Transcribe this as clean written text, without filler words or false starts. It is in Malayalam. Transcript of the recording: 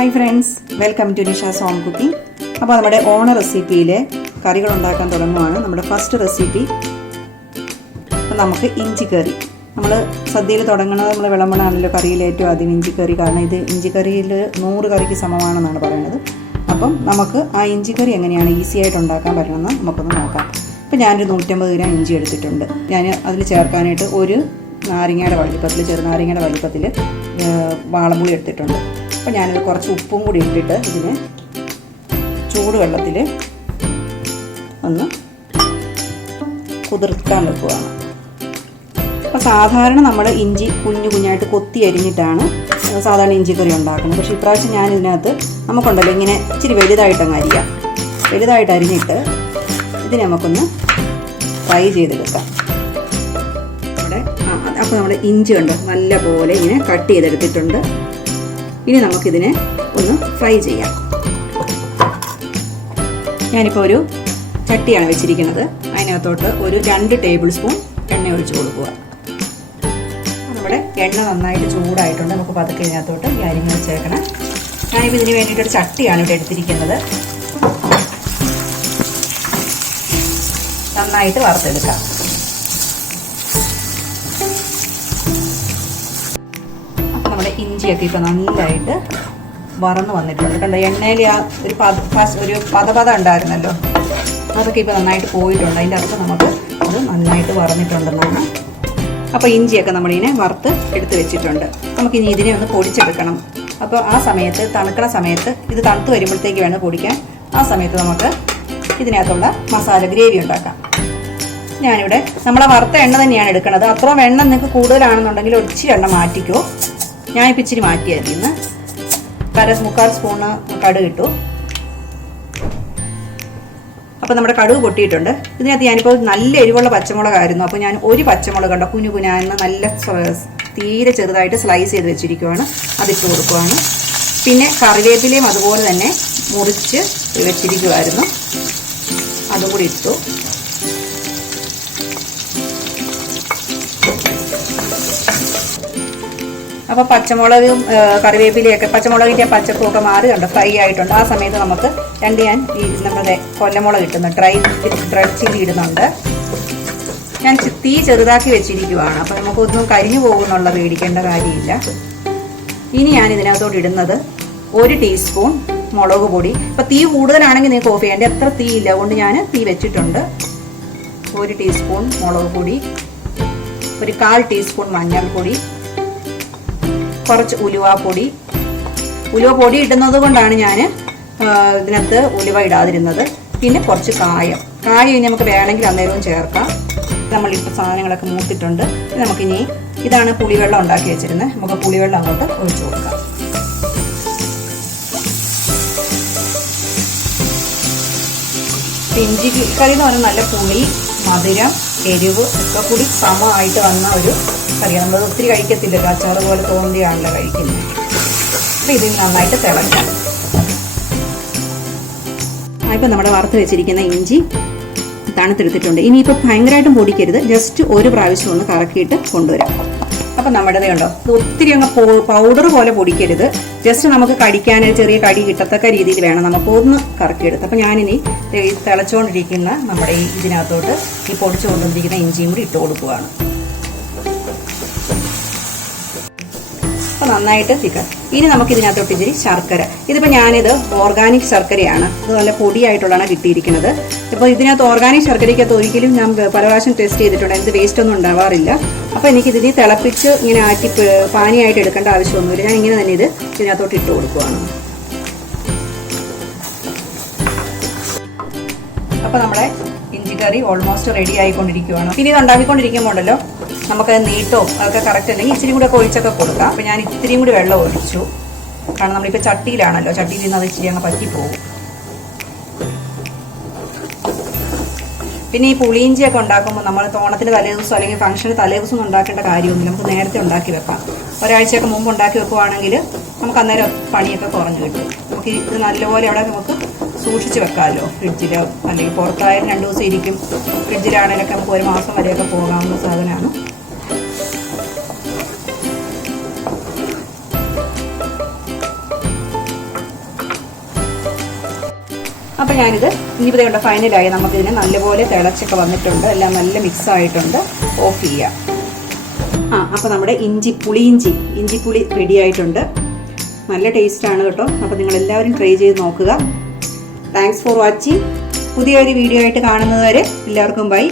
Hi friends, welcome to Nisha's home cooking. അപ്പോൾ നമ്മുടെ ഓണ റെസിപ്പിയിലെ കറികൾ ഉണ്ടാക്കാൻ തുടങ്ങുവാണ്. നമ്മുടെ ഫസ്റ്റ് റെസിപ്പി നമുക്ക് ഇഞ്ചി കറി. നമ്മൾ സദ്യയിൽ തുടങ്ങുന്നത് നമ്മൾ വിളമ്പണമാണല്ലോ കറിയിൽ ഏറ്റവും ആദ്യം ഇഞ്ചി കറി. കാരണം ഇത് ഇഞ്ചി കറിയിൽ 100 കറിക്ക് സമമാണെന്നാണ് പറയുന്നത്. അപ്പം നമുക്ക് ആ ഇഞ്ചി കറി എങ്ങനെയാണ് ഈസി ആയിട്ട് ഉണ്ടാക്കാൻ പറ്റണമെന്ന് നമുക്കൊന്ന് നോക്കാം. ഇപ്പോൾ ഞാനൊരു 150 ഗ്രാം ഇഞ്ചി എടുത്തിട്ടുണ്ട്. ഞാൻ അതിൽ ചേർക്കാനായിട്ട് ഒരു നാരങ്ങയുടെ വലിപ്പത്തിൽ, ചെറുനാരങ്ങയുടെ വലിപ്പത്തിൽ വാളമ്പുളി എടുത്തിട്ടുണ്ട്. അപ്പോൾ ഞാനിത് കുറച്ച് ഉപ്പും കൂടി ഇട്ടിട്ട് ഇതിന് ചൂടുവെള്ളത്തിൽ ഒന്ന് കുതിർക്കാൻ വെക്കുകയാണ്. അപ്പോൾ സാധാരണ നമ്മൾ ഇഞ്ചി കുഞ്ഞായിട്ട് കൊത്തി അരിഞ്ഞിട്ടാണ് സാധാരണ ഇഞ്ചി കറി ഉണ്ടാക്കുന്നത്. പക്ഷേ ഇപ്രാവശ്യം ഞാൻ ഇതിനകത്ത് നമുക്കുണ്ടല്ലോ ഇങ്ങനെ ഇച്ചിരി വലുതായിട്ടങ്ങ് അരിയാം. വലുതായിട്ട് അരിഞ്ഞിട്ട് ഇതിനെ നമുക്കൊന്ന് ഫ്രൈ ചെയ്തെടുക്കാം. അപ്പോൾ നമ്മുടെ ഇഞ്ചി കണ്ടോ നല്ല പോലെ ഇങ്ങനെ കട്ട് ചെയ്തെടുത്തിട്ടുണ്ട്. ഇനി നമുക്കിതിനെ ഒന്ന് ഫ്രൈ ചെയ്യാം. ഞാനിപ്പോൾ ഒരു ചട്ടിയാണ് വെച്ചിരിക്കുന്നത്. അതിനകത്തോട്ട് ഒരു 2 ടേബിൾ സ്പൂൺ എണ്ണ ഒഴിച്ച് കൊടുക്കുക. നമ്മുടെ എണ്ണ നന്നായിട്ട് ചൂടായിട്ടുണ്ട്. നമുക്ക് പതുക്കെ ഇതിനകത്തോട്ട് ഈ അരിഞ്ഞ് വെച്ചേക്കണം. ഞാനിപ്പോൾ ഇതിന് വേണ്ടിയിട്ടൊരു ചട്ടിയാണ് ഇവിടെ എടുത്തിരിക്കുന്നത്. നന്നായിട്ട് വറുത്തെടുക്കാം. നമ്മുടെ ഇഞ്ചിയൊക്കെ ഇപ്പോൾ നല്ലതായിട്ട് വറന്ന് വന്നിട്ടുണ്ട്. കണ്ടോ, എണ്ണയിൽ ആ ഒരു പത ഉണ്ടായിരുന്നല്ലോ, അതൊക്കെ ഇപ്പോൾ നന്നായിട്ട് പോയിട്ടുണ്ട്. അതിൻ്റെ അകത്ത് നമുക്ക് അത് നന്നായിട്ട് വറന്നിട്ടുണ്ടെന്നാണ്. അപ്പോൾ ഇഞ്ചിയൊക്കെ നമ്മളിങ്ങനെ വറുത്ത് എടുത്ത് വെച്ചിട്ടുണ്ട്. നമുക്കിനി ഇതിനെ ഒന്ന് പൊടിച്ചെടുക്കണം. അപ്പോൾ ആ സമയത്ത് തണുക്കണ സമയത്ത് ഇത് തണുത്ത് വരുമ്പോഴത്തേക്ക് വേണം പൊടിക്കാൻ. ആ സമയത്ത് നമുക്ക് ഇതിനകത്തുള്ള മസാല ഗ്രേവി ഉണ്ടാക്കാം. ഞാനിവിടെ നമ്മളെ വറുത്ത എണ്ണ തന്നെയാണ് എടുക്കുന്നത്. അത്രയും എണ്ണ നിങ്ങൾക്ക് കൂടുതലാണെന്നുണ്ടെങ്കിൽ ഒരിച്ചിരി എണ്ണ മാറ്റിക്കോ. ഞാനിപ്പോൾ ഇച്ചിരി മാറ്റിയായിരുന്നു. ഇന്ന് 1/4 സ്പൂണ് കടുക് ഇട്ടു. അപ്പോൾ നമ്മുടെ കടുക് പൊട്ടിയിട്ടുണ്ട്. ഇതിനകത്ത് ഞാനിപ്പോൾ നല്ല എരിവുള്ള പച്ചമുളകായിരുന്നു. അപ്പോൾ ഞാൻ ഒരു പച്ചമുളക് കണ്ടോ കുഞ്ഞുകുഞ്ഞാന്ന് നല്ല തീരെ ചെറുതായിട്ട് സ്ലൈസ് ചെയ്ത് വെച്ചിരിക്കുവാണ്. അതിട്ട് കൊടുക്കുവാണ്. പിന്നെ കറിവേപ്പിലയും അതുപോലെ തന്നെ മുറിച്ച് വെച്ചിരിക്കുമായിരുന്നു, അതും കൂടി ഇട്ടു. അപ്പോൾ പച്ചമുളകും കറിവേപ്പിലയൊക്കെ പച്ചമുളകിൻ്റെ പച്ചപ്പൊക്കെ മാറി കണ്ടോ ഫ്രൈ ആയിട്ടുണ്ട്. ആ സമയത്ത് നമുക്ക് ഞാൻ ഈ നമ്മുടെ കൊല്ലമുളക് ഇട്ടുന്നു, ഡ്രൈ ചില്ലി ഇടുന്നുണ്ട്. ഞാൻ തീ ചെറുതാക്കി വെച്ചിരിക്കുവാണ്. അപ്പോൾ നമുക്കൊന്നും കരിഞ്ഞു പോകുന്നുള്ള പേടിക്കേണ്ട കാര്യമില്ല. ഇനി ഞാൻ ഇതിനകത്തോട്ട് ഇടുന്നത് 1 ടീസ്പൂൺ മുളക് പൊടി. ഇപ്പോൾ തീ കൂടുതലാണെങ്കിൽ നിങ്ങൾക്ക് ഓഫ് ചെയ്യേണ്ട, എത്ര തീ ഇല്ല, അതുകൊണ്ട് ഞാൻ തീ വെച്ചിട്ടുണ്ട്. 1 ടീസ്പൂൺ മുളക് പൊടി, ഒരു 1/4 ടീസ്പൂൺ മഞ്ഞൾപ്പൊടി, കുറച്ച് ഉലുവാപ്പൊടി. ഉലുവപ്പൊടി ഇടുന്നത് കൊണ്ടാണ് ഞാൻ ഇതിനകത്ത് ഉലുവ ഇടാതിരുന്നത്. പിന്നെ കുറച്ച് കായം നമുക്ക് വേണമെങ്കിൽ അന്നേരവും ചേർക്കാം. നമ്മളിപ്പോൾ സാധനങ്ങളൊക്കെ മൂത്തിട്ടുണ്ട്. നമുക്കിനി ഇതാണ് പുളിവെള്ളം ഉണ്ടാക്കി വെച്ചിരുന്നത്. നമുക്ക് പുളിവെള്ളം അങ്ങോട്ട് ഒഴിച്ചു കൊടുക്കാം. ഇഞ്ചി കറി എന്ന് പറഞ്ഞാൽ നല്ല പുളി, മധുരം, എരിവ് ഒക്കെ കൂടി സമമായിട്ട് വന്ന ഒരു കറിയാണ്. നമ്മൾ ഒത്തിരി കഴിക്കത്തില്ലല്ലോ, അച്ചാറ് പോലെ തോന്നിയാണല്ലോ കഴിക്കുന്നത്. അപ്പോൾ ഇതിന് നന്നായിട്ട് തിളക്കാം. ഇപ്പം നമ്മുടെ വറുത്ത് വെച്ചിരിക്കുന്ന ഇഞ്ചി തണുത്തെടുത്തിട്ടുണ്ട്. ഇനിയിപ്പോൾ ഭയങ്കരമായിട്ടും പൊടിക്കരുത്, ജസ്റ്റ് ഒരു പ്രാവശ്യം ഒന്ന് കറക്കിയിട്ട് കൊണ്ടുവരാം. അപ്പം നമ്മുടെ ഉണ്ടോ, ഇത് ഒത്തിരി അങ്ങ് പൗഡർ പോലെ പൊടിക്കരുത്. ജസ്റ്റ് നമുക്ക് കടിക്കാൻ ചെറിയ കടി കിട്ടത്തക്ക രീതിയിൽ വേണം നമുക്ക് ഒന്ന് കറക്കിയെടുത്ത്. അപ്പം ഞാനിനി തിളച്ചുകൊണ്ടിരിക്കുന്ന നമ്മുടെ ഇതിനകത്തോട്ട് ഈ പൊടിച്ചു കൊണ്ടുവന്നിരിക്കുന്ന ഇഞ്ചിയും കൂടി ഇട്ട് കൊടുക്കുകയാണ്. അപ്പോൾ നന്നായിട്ട് തിക്ക. ഇനി നമുക്ക് ഇതിനകത്തോട്ട് ഇച്ചിരി ശർക്കര. ഇതിപ്പോൾ ഞാനിത് ഓർഗാനിക് ശർക്കരയാണ്, ഇത് നല്ല പൊടിയായിട്ടുള്ളതാണ് കിട്ടിയിരിക്കുന്നത്. ഇപ്പോൾ ഇതിനകത്ത് ഓർഗാനിക് ശർക്കരയ്ക്കകത്ത് ഒരിക്കലും ഞാൻ പല പ്രാവശ്യം ടെസ്റ്റ് ചെയ്തിട്ടുണ്ട്, അതിന് വേസ്റ്റ് ഒന്നും ഉണ്ടാവാറില്ല. അപ്പോൾ എനിക്കിതിന് തിളപ്പിച്ച് ഇങ്ങനെ ആറ്റി പാനിയായിട്ട് എടുക്കേണ്ട ആവശ്യമൊന്നുമില്ല. ഞാൻ ഇങ്ങനെ തന്നെ ഇത് ഇതിനകത്തോട്ട് ഇട്ട് കൊടുക്കുകയാണ്. അപ്പോൾ നമ്മുടെ ഇഞ്ചി കറി ഓൾമോസ്റ്റ് റെഡി ആയിക്കൊണ്ടിരിക്കുകയാണ്. പിന്നെ ഇത് ഉണ്ടാക്കിക്കൊണ്ടിരിക്കുമ്പോൾ ഉണ്ടല്ലോ നമുക്കത് നീട്ടവും അതൊക്കെ കറക്റ്റ് അല്ലെങ്കിൽ ഇച്ചിരി കൂടെ ഒഴിച്ചൊക്കെ കൊടുക്കാം. അപ്പോൾ ഞാൻ ഇത്തിരിയും കൂടി വെള്ളം ഒഴിച്ചു. കാരണം നമ്മളിപ്പോൾ ചട്ടിയിലാണല്ലോ, ചട്ടിയിൽ നിന്ന് അത് ഇച്ചിരി അങ്ങ് പറ്റിപ്പോകും. പിന്നെ ഈ പുളിയിഞ്ചിയൊക്കെ ഉണ്ടാക്കുമ്പോൾ നമ്മൾ തോണത്തിന് തലേദിവസം അല്ലെങ്കിൽ ഫംഗ്ഷന് തലേദിവസം ഒന്നും ഉണ്ടാക്കേണ്ട കാര്യമൊന്നുമില്ല. നമുക്ക് നേരത്തെ ഉണ്ടാക്കി വെക്കാം. ഒരാഴ്ചയൊക്കെ മുമ്പ് ഉണ്ടാക്കി വെക്കുവാണെങ്കിൽ നമുക്ക് അന്നേരം പണിയൊക്കെ കുറഞ്ഞു കിട്ടും. നമുക്ക് ഇത് നല്ലപോലെ അവിടെ നമുക്ക് സൂക്ഷിച്ച് വെക്കാമല്ലോ, ഫ്രിഡ്ജിലോ അല്ലെങ്കിൽ പുറത്തായാലും 2 ദിവസം ഇരിക്കും. ഫ്രിഡ്ജിലാണെങ്കിലൊക്കെ നമുക്ക് 1 മാസം വരെയൊക്കെ പോകാവുന്ന സാധനമാണ്. അപ്പോൾ ഞാനിത് ഇനിയിപ്പോൾ കൊണ്ട് ഫൈനലായി. നമുക്കിതിനെ നല്ലപോലെ തിളച്ചൊക്കെ വന്നിട്ടുണ്ട്, എല്ലാം നല്ല മിക്സ് ആയിട്ടുണ്ട്. ഓഫ് ചെയ്യാം. അപ്പോൾ നമ്മുടെ ഇഞ്ചിപ്പുളി റെഡി ആയിട്ടുണ്ട്. നല്ല ടേസ്റ്റാണ് കേട്ടോ. അപ്പോൾ നിങ്ങളെല്ലാവരും ട്രൈ ചെയ്ത് നോക്കുക. Thanks for watching. പുതിയൊരു വീഡിയോ ആയിട്ട് കാണുന്നത് വരെ എല്ലാവർക്കും ബൈ.